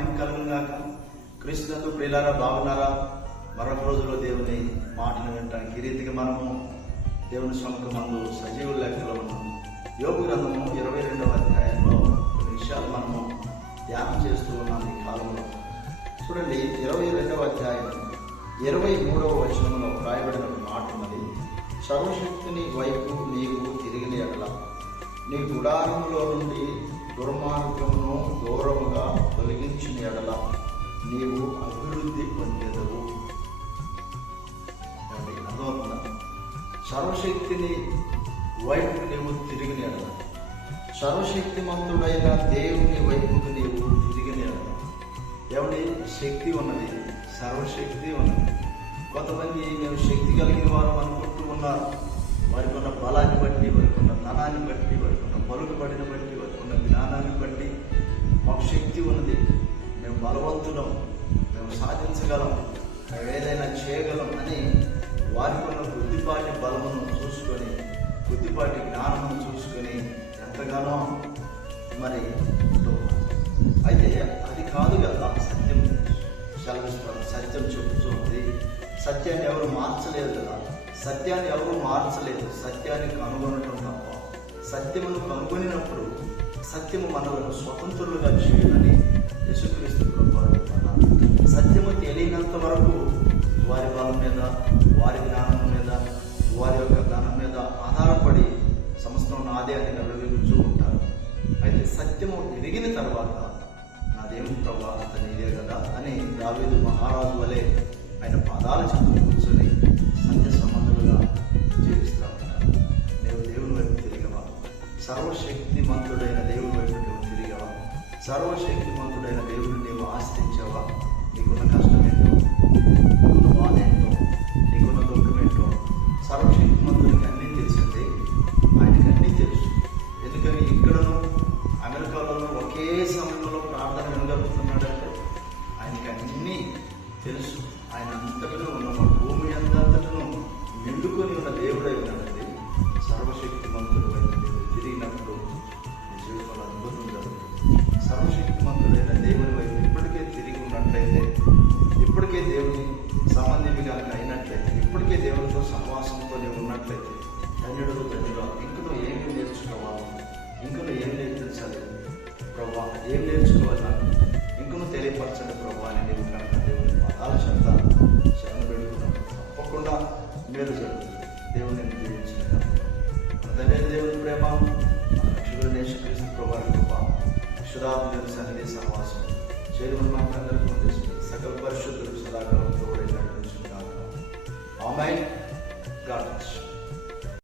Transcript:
మహిమ కలుగుగాక క్రీస్తునందు ప్రియులారా బాగున్నారా? మరొక రోజులో దేవుని మాటలు వినటానికి ఈ రీతిగా మనము దేవుని సముఖమందు సజీవుల లెక్కలో ఉన్నాం యోగు గ్రంథము ఇరవై రెండవ అధ్యాయంలో విషయాలు మనము ధ్యానం చేస్తూ ఉన్నాం ఈ కాలంలో. చూడండి ఇరవై రెండవ అధ్యాయం ఇరవై మూడవ వచనంలో రాయబడిన మాట ఉన్నది. సర్వశక్తిని వైపు నీవు తిరిగిన ఎడల నీ గుడారంలో నుండి దుర్మార్గమును దూరం సర్వశక్తిని వైపు నీవు తిరిగి ఎడల సర్వశక్తిమంతుడైన దేవుని వైపుకు నీవు తిరిగి ఎడల ఎవడి శక్తి ఉన్నది. సర్వశక్తి ఉన్నది. కొంతమంది మేము శక్తి కలిగిన వారు అనుకుంటూ ఉన్నారు. వారికి ఉన్న బలాన్ని బట్టి వారికి ఉన్న ధనాన్ని బట్టి వారికి ఉన్న పలుకుబడిని బట్టి వారికి ఉన్న జ్ఞానాన్ని బట్టి మాకు శక్తి ఉన్నది. మేము బలవంతులం. మేము సాధించగలం. మేము ఏదైనా చేయగలం. బుద్ధిపాటి జ్ఞానం చూసుకొని ఎంతగానో మరి అయితే అది కాదు కదా సత్యం. సెలవిస్తారు సత్యం చెబుతుంది సత్యాన్ని ఎవరు మార్చలేదు కదా. సత్యాన్ని ఎవరు మార్చలేదు. సత్యాన్ని కనుగొనటం తప్ప. సత్యమును కనుగొనినప్పుడు సత్యము మనలను స్వతంత్రులుగా చేయాలని యశుక్రీస్తు సత్యము తెలియనంత వరకు నాదే అని నెరవేరుస్తూ ఉంటారు అయితే సత్యము ఎదిగిన తర్వాత నాదేం ప్రభా నీదే కదా అని దావీదు మహారాజు వలె ఆయన పాదాల చెందు కూర్చొని సత్య సంబంధులుగా జీవిస్తూ ఉంటారు. నేను దేవుని వైపు తిరిగవా? సర్వశక్తిమంతుడైన దేవుని వైపు నువ్వు తిరిగవా? సర్వశక్తిమంతుడైన దేవుని నీవు ఆశ్రయించావా? నీకున్న కష్టం సంబంధించి కనుక అయినట్లయితే ఇప్పటికే దేవునితో సహవాసంతో నీవు ఉన్నట్లయితే ధన్యుడు ధన్యుడు ఇంక నువ్వు ఏమి నేర్చుకోవాలి ఇంక నువ్వు ఏం నేర్పించాలి ప్రభా ఏం నేర్చుకోవాలి నాకు ఇంక నువ్వు తెలియపరచండి ప్రభా అని నేను కనుక దేవుని పదాల చెంత శరణ పెడుతున్నావు తప్పకుండా మేలు జరుగుతుంది. దేవుని దీవించిన అదే దేవుని ప్రేమ మన రక్షకుడు నేర్చుక్రీస్తు ప్రభా కృప అక్షరాలు సన్నిధి సహవాసం. చేరుకున్న మాకందరికీ పొందేసి సకల పరిశుద్ధులు mobile